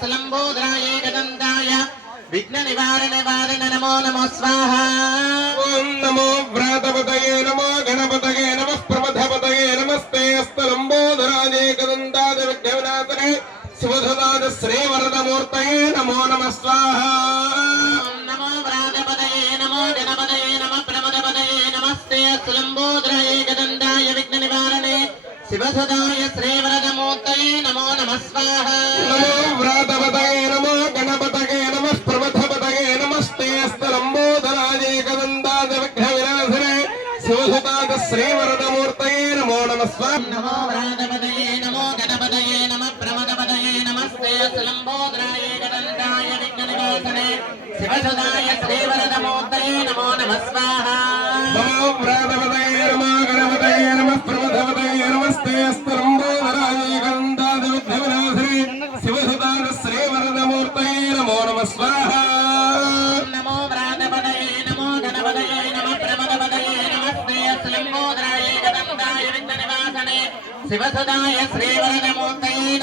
स्लम्बोदराय गदन्ताय विघ्न निवारण नमो नमः स्वाहा। ओम नमो व्रातपतये नमो गणपतये नमः प्रमथपतये नमस्ते स्तलम्बोदराय गदन्ताय विघ्नविनाशने शिवसुताय श्रीवरदमूर्तये नमो नमः स्वाहा। नमो व्रातपतये नमो गणपतये नमः प्रमथपतये नमस्ते स्लम्बोदराय गदन्ताय विघ्न निवारणे शिवसुताय श्रीवरदमूर्तये नमो नमः स्वाहा। नमो व्रातपतये नमो गणपतये नमः प्रमथपतये नमस्ते स्तलम्बोदराय गदन्ताय विघ्नविनाशने शिवसुताय श्रीवरदमूर्तये नमो नमः स्वाहा। नमो व्रातपतये नमो गणपतये नमः प्रमथपतये नमस्ते स्लम्बोदराय गदन्ताय विघ्न निवारणे शिवसुताय श्रीवरदमूर्तये नमो नमः स्वाहा। नमो व्रातपतये नमो गणपतये नमः प्रमथपतये नमस्ते स्तलम्बोदराय गदन्ताय विघ्नविनाशने शिवसुताय श्रीवरदमूर्तये नमो नमः स्वाहा। नमो व्रातपतये नमो गणपतये नमः प्रमथपतये नमस्ते स्लम्बोदराय गदन्ताय विघ्न निवारणे शिवसुताय श्रीवरदमूर्तये